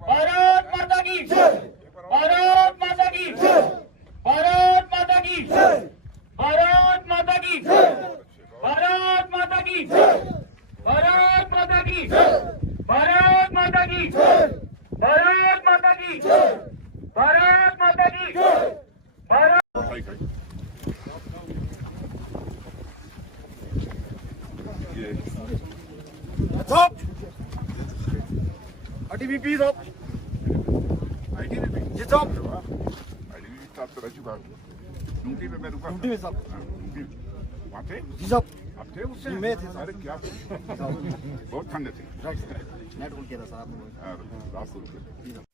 भारत माता की भारत माता की भारत माता की भारत माता की भारत माता की भारत माता की भारत माता की भारत माता की भारत माता की Bharat Top! ITBP top! ITBP, ये top! ITBP top तो राजू भाई, ड्यूटी पे मैं रुका। ड्यूटी में साहब। ड्यूटी वहाँ थे? जी साहब। आप थे उससे? मैं थे साहब। अरे क्या? बहुत ठंड थी। नेट खोल किया था साहब। रास्ते रुके।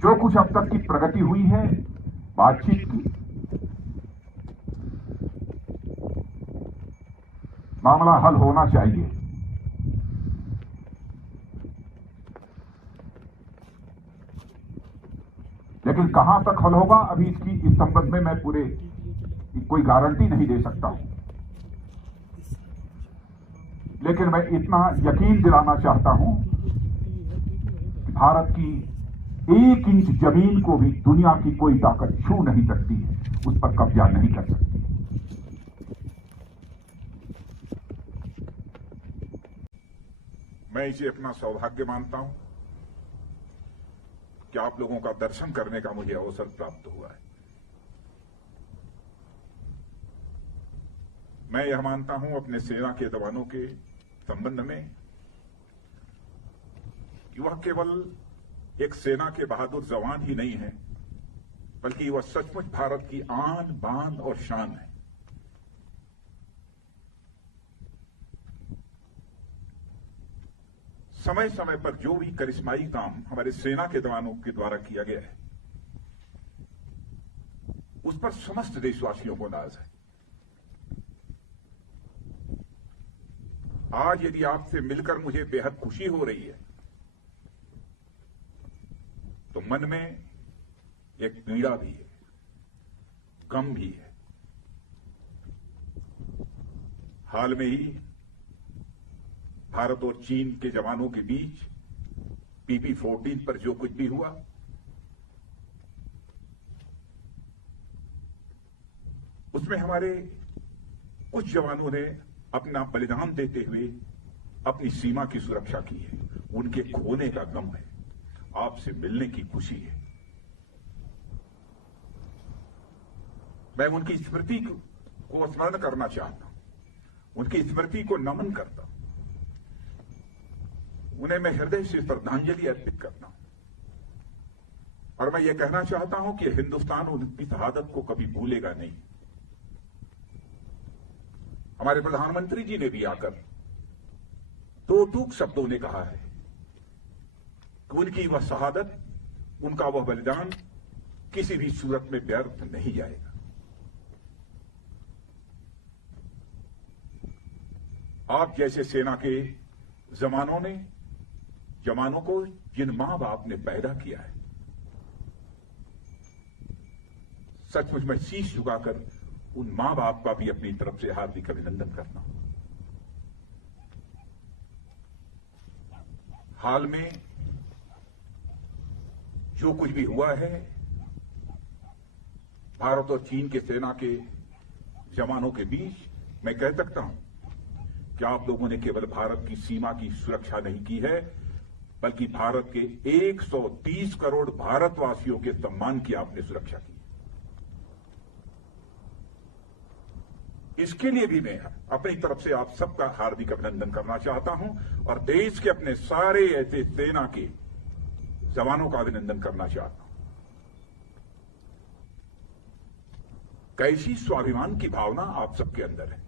जो कुछ अब तक की प्रगति हुई है बातचीत की, मामला हल होना चाहिए। लेकिन कहां तक हल होगा अभी इस संबंध में मैं कोई गारंटी नहीं दे सकता हूं। लेकिन मैं इतना यकीन दिलाना चाहता हूं कि भारत की 1 इंच जमीन को भी दुनिया की कोई ताकत छू नहीं सकती है, उस पर कब्जा नहीं कर सकती। मैं इसे अपना सौभाग्य मानता हूं कि आप लोगों का दर्शन करने का मुझे अवसर प्राप्त हुआ है। मैं यह मानता हूं अपने सेना के जवानों के संबंध में कि वह केवल एक सेना के बहादुर जवान ही नहीं है, बल्कि वह सचमुच भारत की आन बान और शान है। समय समय पर जो भी करिश्माई काम हमारे सेना के जवानों के द्वारा किया गया है, उस पर समस्त देशवासियों को नाज है। आज यदि आपसे मिलकर मुझे बेहद खुशी हो रही है, तो मन में एक पीड़ा भी है, गम भी है। हाल में ही भारत और चीन के जवानों के बीच PP-14 पर जो कुछ भी हुआ, उसमें हमारे कुछ जवानों ने अपना बलिदान देते हुए अपनी सीमा की सुरक्षा की है। उनके खोने का गम है, आपसे मिलने की खुशी है। मैं उनकी स्मृति को स्मरण करना चाहता हूं, उनकी स्मृति को नमन करता हूं, उन्हें मैं हृदय से श्रद्धांजलि अर्पित करता हूं। और मैं ये कहना चाहता हूं कि हिंदुस्तान उनकी शहादत को कभी भूलेगा नहीं। हमारे प्रधानमंत्री जी ने भी आकर दो टूक शब्दों ने कहा है कि उनकी वह शहादत, उनका वह बलिदान किसी भी सूरत में व्यर्थ नहीं जाएगा। आप जैसे सेना के जवानों को जिन मां बाप ने पैदा किया है, सचमुच में शीश झुकाकर उन मां बाप का भी अपनी तरफ से हार्दिक अभिनंदन करना हूं। हाल में जो कुछ भी हुआ है, भारत और चीन के सेना के जवानों के बीच, मैं कह सकता हूं कि आप लोगों ने केवल भारत की सीमा की सुरक्षा नहीं की है, बल्कि भारत के 130 करोड़ भारतवासियों के सम्मान की आपने सुरक्षा की। इसके लिए भी मैं अपनी तरफ से आप सबका हार्दिक अभिनंदन करना चाहता हूं और देश के अपने सारे ऐसे सेना के जवानों का अभिनंदन करना चाहता हूं। कैसी स्वाभिमान की भावना आप सबके अंदर है।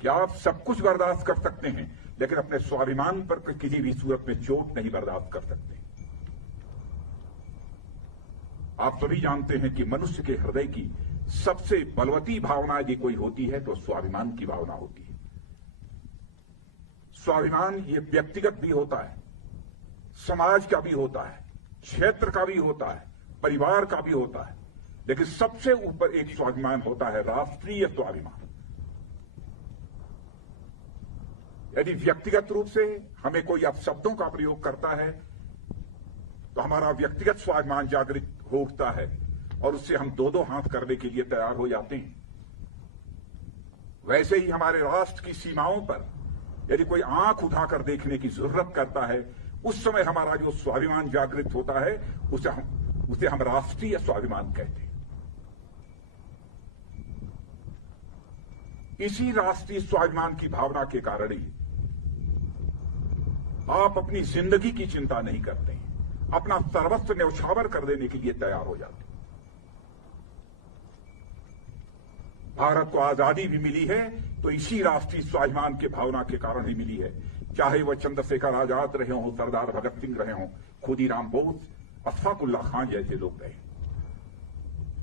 क्या आप सब कुछ बर्दाश्त कर सकते हैं, लेकिन अपने स्वाभिमान पर किसी भी सूरत में चोट नहीं बर्दाश्त कर सकते। आप सभी जानते हैं कि मनुष्य के हृदय की सबसे बलवती भावना यदि कोई होती है तो स्वाभिमान की भावना होती है। स्वाभिमान ये व्यक्तिगत भी होता है, समाज का भी होता है, क्षेत्र का भी होता है, परिवार का भी होता है, लेकिन सबसे ऊपर एक स्वाभिमान होता है, राष्ट्रीय स्वाभिमान। यदि व्यक्तिगत रूप से हमें कोई अपशब्दों का प्रयोग करता है तो हमारा व्यक्तिगत स्वाभिमान जागृत हो उठता है और उससे हम दो हाथ करने के लिए तैयार हो जाते हैं। वैसे ही हमारे राष्ट्र की सीमाओं पर यदि कोई आंख उठाकर देखने की जरूरत करता है, उस समय हमारा जो स्वाभिमान जागृत होता है उसे हम राष्ट्रीय स्वाभिमान कहते हैं। इसी राष्ट्रीय स्वाभिमान की भावना के कारण ही आप अपनी जिंदगी की चिंता नहीं करते हैं, अपना सर्वस्व न्यौछावर कर देने के लिए तैयार हो जाते हैं। भारत को आजादी भी मिली है तो इसी राष्ट्रीय स्वाभिमान के भावना के कारण ही मिली है। चाहे वह चंद्रशेखर आजाद रहे हों, सरदार भगत सिंह रहे हों, खुदीराम बोस, अशफाकुल्ला खान जैसे लोग रहे।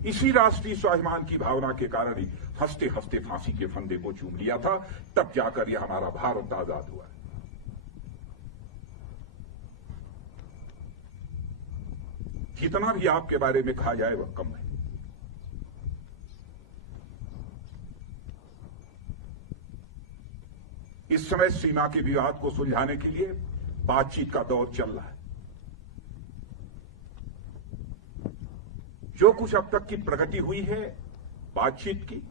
इसी राष्ट्रीय स्वाभिमान की भावना के कारण ही हंसते हंसते फांसी के फंदे को चूम लिया था, तब जाकर यह हमारा भारत आजाद हुआ। जितना भी आपके बारे में कहा जाए वह कम है। इस समय सीमा के विवाद को सुलझाने के लिए बातचीत का दौर चल रहा है। जो कुछ अब तक की प्रगति हुई है बातचीत की,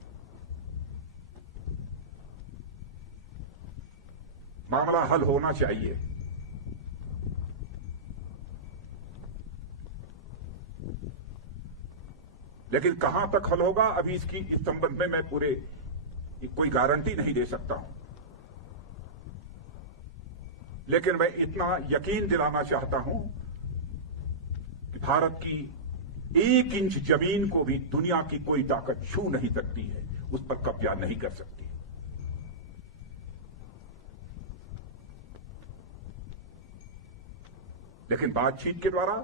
मामला हल होना चाहिए। लेकिन कहां तक हल होगा, अभी इस संबंध में मैं कोई गारंटी नहीं दे सकता हूं। लेकिन मैं इतना यकीन दिलाना चाहता हूं कि भारत की 1 इंच जमीन को भी दुनिया की कोई ताकत छू नहीं सकती है, उस पर कब्जा नहीं कर सकती। लेकिन बातचीत के द्वारा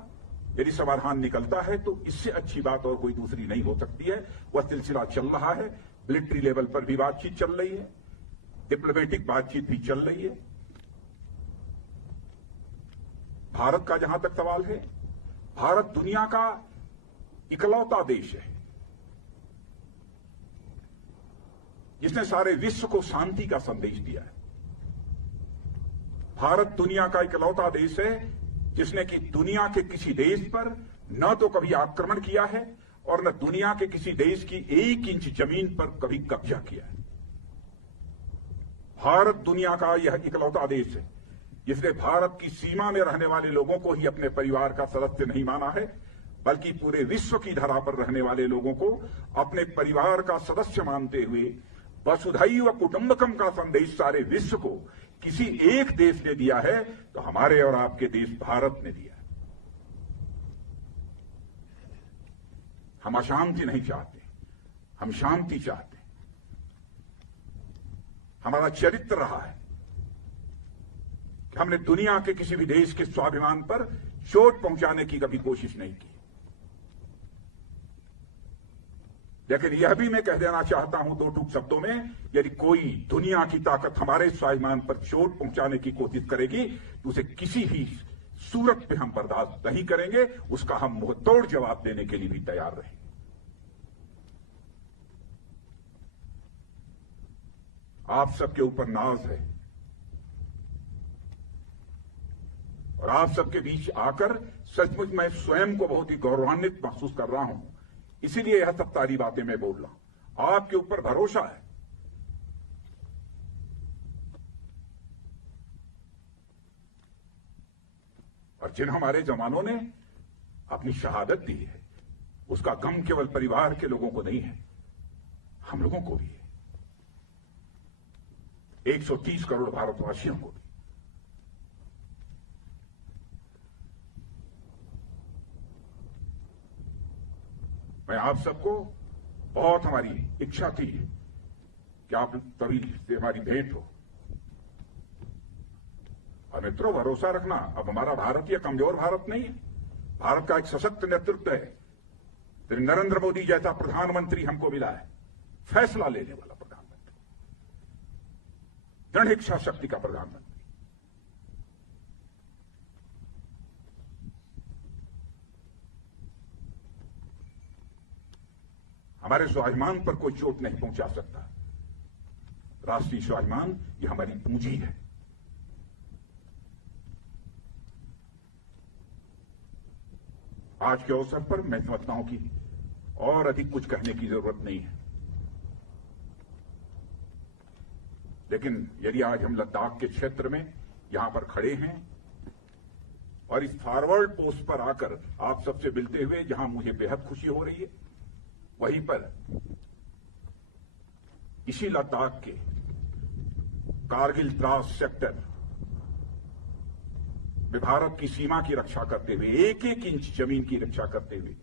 यदि समाधान निकलता है तो इससे अच्छी बात और कोई दूसरी नहीं हो सकती है। वह सिलसिला चल रहा है, मिलिट्री लेवल पर भी बातचीत चल रही है, डिप्लोमेटिक बातचीत भी चल रही है। भारत का जहां तक सवाल है, भारत दुनिया का इकलौता देश है जिसने सारे विश्व को शांति का संदेश दिया है। भारत दुनिया का इकलौता देश है जिसने कि दुनिया के किसी देश पर न तो कभी आक्रमण किया है और न दुनिया के किसी देश की 1 इंच जमीन पर कभी कब्जा किया है। भारत दुनिया का यह इकलौता देश है जिसने भारत की सीमा में रहने वाले लोगों को ही अपने परिवार का सदस्य नहीं माना है, बल्कि पूरे विश्व की धरा पर रहने वाले लोगों को अपने परिवार का सदस्य मानते हुए वसुधैव कुटुंबकम का संदेश सारे विश्व को किसी एक देश ने दिया है तो हमारे और आपके देश भारत ने दिया है। हम अशांति नहीं चाहते, हम शांति चाहते हैं। हमारा चरित्र रहा है कि हमने दुनिया के किसी भी देश के स्वाभिमान पर चोट पहुंचाने की कभी कोशिश नहीं की। लेकिन यह भी मैं कह देना चाहता हूं 2 टूक शब्दों में, यदि कोई दुनिया की ताकत हमारे स्वाभिमान पर चोट पहुंचाने की कोशिश करेगी तो उसे किसी भी सूरत पे हम बर्दाश्त नहीं करेंगे, उसका हम मुंहतोड़ जवाब देने के लिए भी तैयार रहेंगे। आप सबके ऊपर नाज है और आप सबके बीच आकर सचमुच मैं स्वयं को बहुत ही गौरवान्वित महसूस कर रहा हूं। इसीलिए यह सब सारी बातें मैं बोल रहा हूं। आपके ऊपर भरोसा है। और जिन हमारे जवानों ने अपनी शहादत दी है उसका गम केवल परिवार के लोगों को नहीं है, हम लोगों को भी है, 130 करोड़ भारतवासियों को भी। मैं आप सबको बहुत हमारी इच्छा थी कि आप तभी से हमारी भेंट हो। और मित्रों, भरोसा रखना, अब हमारा भारत यह कमजोर भारत नहीं है। भारत का एक सशक्त नेतृत्व है। श्री नरेंद्र मोदी जैसा प्रधानमंत्री हमको मिला है, फैसला लेने वाला प्रधानमंत्री, दृढ़ इच्छा शक्ति का प्रधानमंत्री। हमारे स्वाभिमान पर कोई चोट नहीं पहुंचा सकता। राष्ट्रीय स्वाभिमान ये हमारी पूंजी है। आज के अवसर पर मैं समझता हूं कि और अधिक कुछ कहने की जरूरत नहीं है। लेकिन यदि आज हम लद्दाख के क्षेत्र में यहां पर खड़े हैं और इस फॉरवर्ड पोस्ट पर आकर आप सबसे मिलते हुए जहां मुझे बेहद खुशी हो रही है, वहीं पर इसी लद्दाख के कारगिल द्रास सेक्टर में भारत की सीमा की रक्षा करते हुए, 1-1 इंच जमीन की रक्षा करते हुए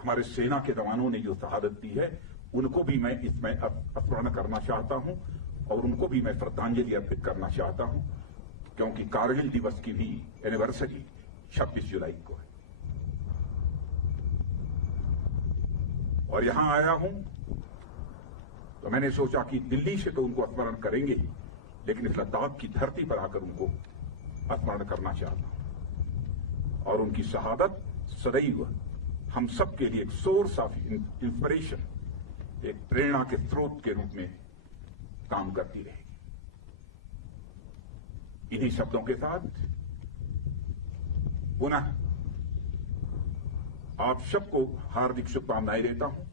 हमारे सेना के जवानों ने जो शहादत दी है, उनको भी मैं इसमें स्मरण करना चाहता हूं और उनको भी मैं श्रद्धांजलि अर्पित करना चाहता हूं, क्योंकि कारगिल दिवस की भी एनिवर्सरी 26 जुलाई को है। और यहां आया हूं तो मैंने सोचा कि दिल्ली से तो उनको स्मरण करेंगे ही, लेकिन इस लद्दाख की धरती पर आकर उनको स्मरण करना चाहता हूं। और उनकी शहादत सदैव हम सब के लिए एक सोर्स ऑफ इंस्पिरेशन, एक प्रेरणा के स्रोत के रूप में काम करती रहेगी। इन्हीं शब्दों के साथ पुनः आप सबको हार्दिक शुभकामनाएं देता हूं।